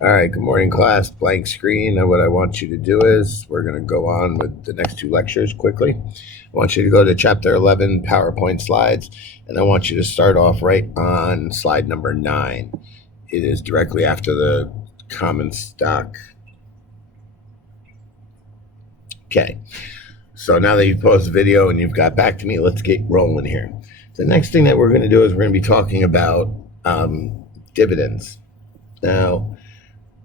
All right, good morning, class. Blank screen. And what I want you to do is we're going to go on with the next two lectures quickly. I want you to go to chapter 11, PowerPoint slides, and I want you to start off right on slide number 9. It is directly after the common stock. Okay, so now that you've paused the video and you've got back to me, let's get rolling here. The next thing that we're going to do is we're going to be talking about dividends. Now,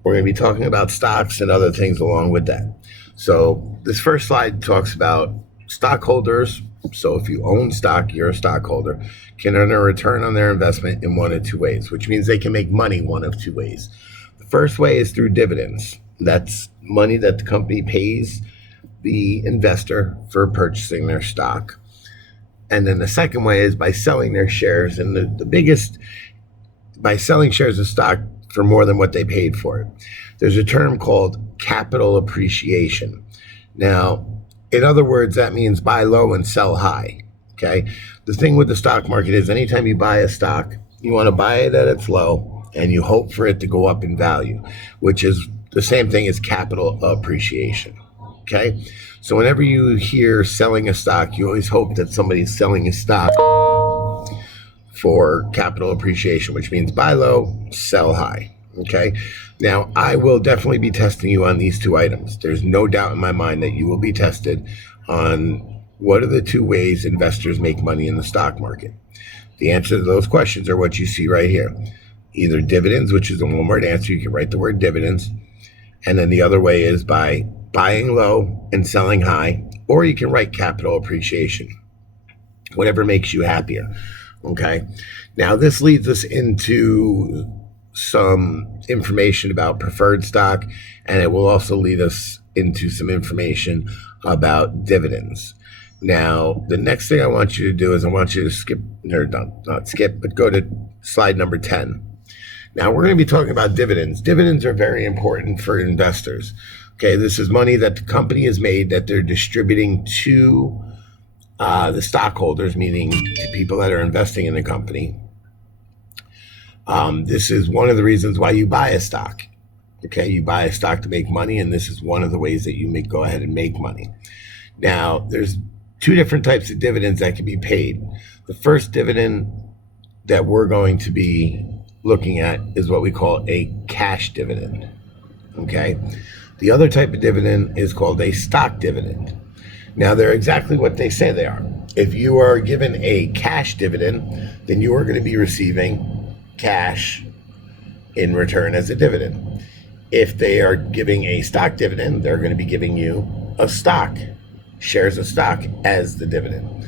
we're going to be talking about stocks and other things along with that. So this first slide talks about stockholders. So if you own stock, you're a stockholder, can earn a return on their investment in one of two ways, which means they can make money one of two ways. The first way is through dividends. That's money that the company pays the investor for purchasing their stock. And then the second way is by selling their shares. And the biggest, by selling shares of stock for more than what they paid for it. There's a term called capital appreciation. Now, in other words, that means buy low and sell high. Okay. The thing with the stock market is anytime you buy a stock, you want to buy it at its low and you hope for it to go up in value, which is the same thing as capital appreciation. Okay. So whenever you hear selling a stock, you always hope that somebody's selling a stock for capital appreciation, which means buy low, sell high. Okay. Now, I will definitely be testing you on these two items. There's no doubt in my mind that you will be tested on what are the two ways investors make money in the stock market. The answer to those questions are what you see right here. Either dividends, which is a one-word answer. You can write the word dividends. And then the other way is by buying low and selling high, or you can write capital appreciation, whatever makes you happier. Okay. Now, this leads us into some information about preferred stock, and it will also lead us into some information about dividends. Now, the next thing I want you to do is I want you to skip, or not skip, but go to slide number 10. Now, we're going to be talking about dividends. Dividends are very important for investors. Okay, this is money that the company has made that they're distributing to the stockholders, meaning the people that are investing in the company. This is one of the reasons why you buy a stock. Okay, you buy a stock to make money, and this is one of the ways that you go ahead and make money. Now, there's two different types of dividends that can be paid. The first dividend that we're going to be looking at is what we call a cash dividend. Okay, the other type of dividend is called a stock dividend. Now, they're exactly what they say they are. If you are given a cash dividend, then you are going to be receiving cash in return as a dividend. If they are giving a stock dividend, they're going to be giving you a stock, shares of stock as the dividend.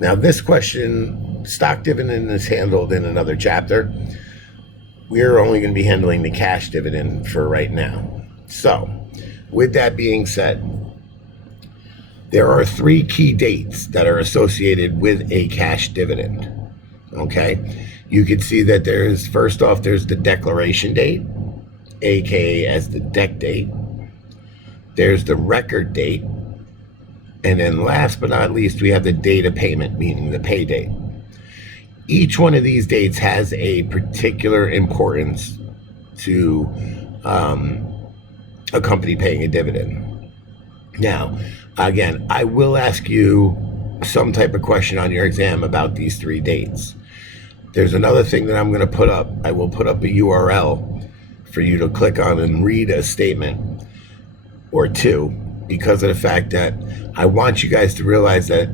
Now, this question, stock dividend, is handled in another chapter. We're only going to be handling the cash dividend for right now. So, with that being said, there are three key dates that are associated with a cash dividend. Okay, you can see that first off, there's the declaration date, aka as the DEC date. There's the record date. And then last but not least, we have the date of payment, meaning the pay date. Each one of these dates has a particular importance to a company paying a dividend. Now, again, I will ask you some type of question on your exam about these three dates. There's another thing that I'm going to put up. I will put up a URL for you to click on and read a statement or two, because of the fact that I want you guys to realize that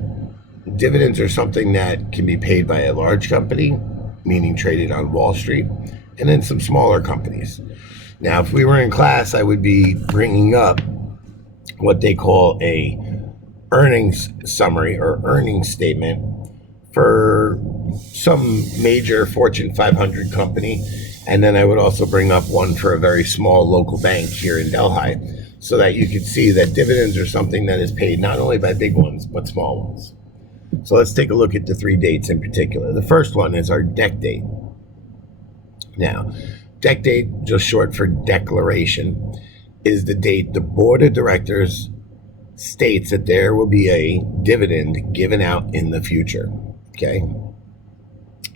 dividends are something that can be paid by a large company, meaning traded on Wall Street, and then some smaller companies. Now, if we were in class, I would be bringing up what they call a earnings summary or earnings statement for some major Fortune 500 company. And then I would also bring up one for a very small local bank here in Delhi, so that you could see that dividends are something that is paid not only by big ones, but small ones. So let's take a look at the three dates in particular. The first one is our DEC date. Now, DEC date, just short for declaration, is the date the board of directors states that there will be a dividend given out in the future. Okay.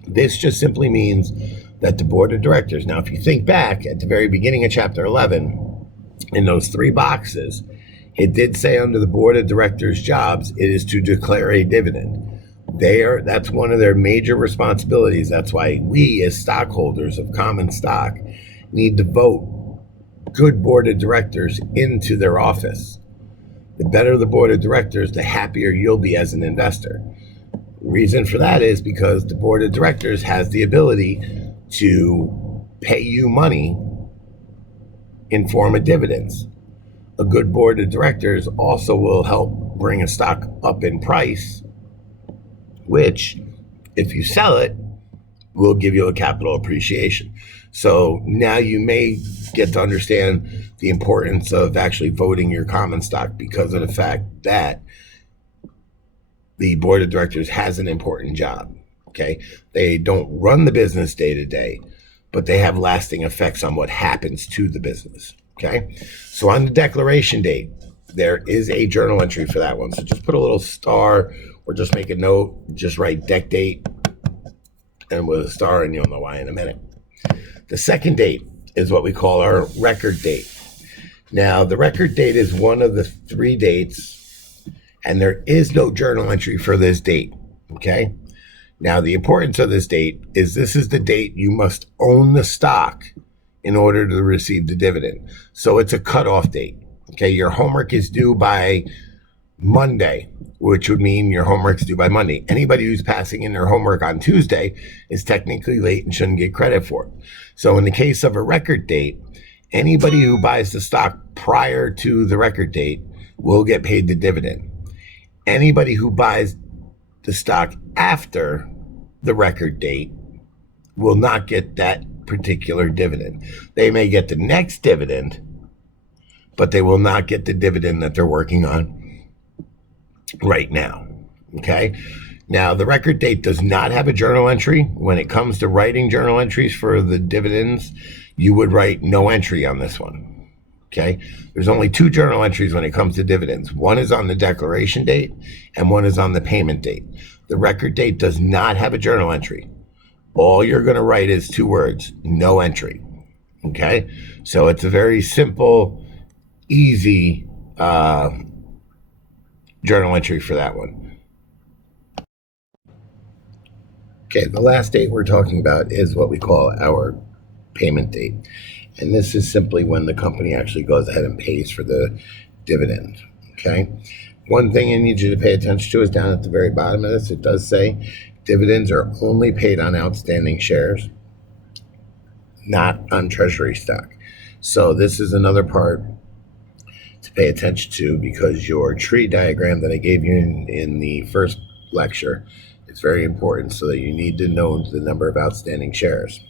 This just simply means that the board of directors, now if you think back at the very beginning of chapter 11, in those three boxes, it did say under the board of directors' jobs, it is to declare a dividend. That's one of their major responsibilities. That's why we, as stockholders of common stock, need to vote good board of directors into their office. The better the board of directors, the happier you'll be as an investor. The reason for that is because the board of directors has the ability to pay you money in form of dividends. A good board of directors also will help bring a stock up in price, which, if you sell it, will give you a capital appreciation. So now you may get to understand the importance of actually voting your common stock because of the fact that the board of directors has an important job. Okay, they don't run the business day to day, but they have lasting effects on what happens to the business. Okay, so on the declaration date, there is a journal entry for that one. So just put a little star or just make a note, just write dec date and with a star, and you'll know why in a minute. The second date is what we call our record date. Now, the record date is one of the three dates, and there is no journal entry for this date. Okay. Now, the importance of this date is this is the date you must own the stock in order to receive the dividend. So it's a cutoff date. Okay, your homework is due by Monday, which would mean your homework's due by Monday. Anybody who's passing in their homework on Tuesday is technically late and shouldn't get credit for it. So in the case of a record date, anybody who buys the stock prior to the record date will get paid the dividend. Anybody who buys the stock after the record date will not get that particular dividend. They may get the next dividend, but they will not get the dividend that they're working on right now. Okay. Now, the record date does not have a journal entry. When it comes to writing journal entries for the dividends, you would write no entry on this one. Okay. There's only two journal entries when it comes to dividends. One is on the declaration date and one is on the payment date. The record date does not have a journal entry. All you're going to write is two words, no entry. Okay. So it's a very simple, easy journal entry for that one. Okay, the last date we're talking about is what we call our payment date. And this is simply when the company actually goes ahead and pays for the dividend. Okay. One thing I need you to pay attention to is down at the very bottom of this, it does say dividends are only paid on outstanding shares, not on treasury stock. So this is another part to pay attention to because your tree diagram that I gave you in the first lecture is very important, so that you need to know the number of outstanding shares.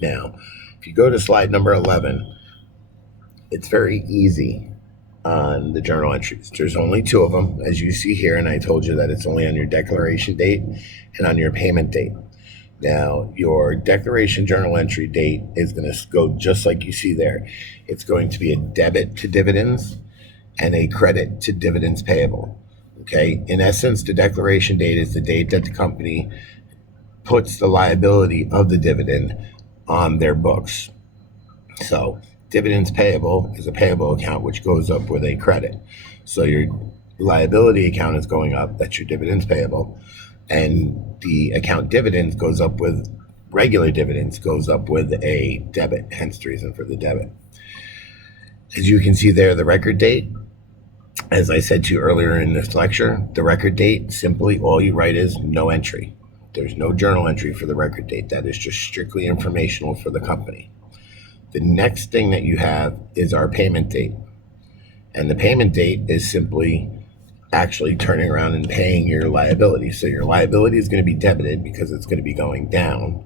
Now, if you go to slide number 11, it's very easy on the journal entries. There's only two of them, as you see here, and I told you that it's only on your declaration date and on your payment date. Now, your declaration journal entry date is going to go just like you see there. It's going to be a debit to dividends and a credit to dividends payable. Okay. In essence, the declaration date is the date that the company puts the liability of the dividend on their books. So dividends payable is a payable account which goes up with a credit. So your liability account is going up, that's your dividends payable, and the account dividends goes up with regular dividends goes up with a debit, hence the reason for the debit. As you can see there, the record date, as I said to you earlier in this lecture, the record date, simply all you write is no entry. There's no journal entry for the record date. That is just strictly informational for the company. The next thing that you have is our payment date. And the payment date is simply actually turning around and paying your liability. So your liability is going to be debited because it's going to be going down.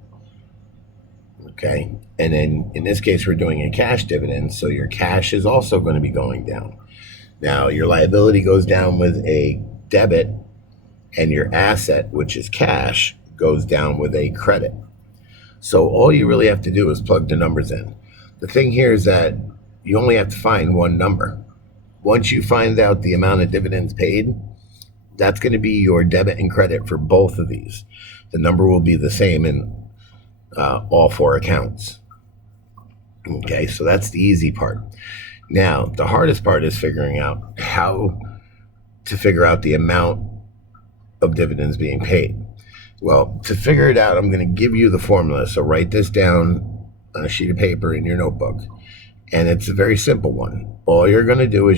Okay. And then in this case, we're doing a cash dividend. So your cash is also going to be going down. Now your liability goes down with a debit and your asset, which is cash, goes down with a credit. So all you really have to do is plug the numbers in. The thing here is that you only have to find one number. Once you find out the amount of dividends paid, that's going to be your debit and credit for both of these. The number will be the same in all four accounts. Okay, so that's the easy part. Now, the hardest part is figuring out how to figure out the amount of dividends being paid. Well, to figure it out, I'm going to give you the formula. So write this down on a sheet of paper in your notebook. And it's a very simple one. All you're going to do is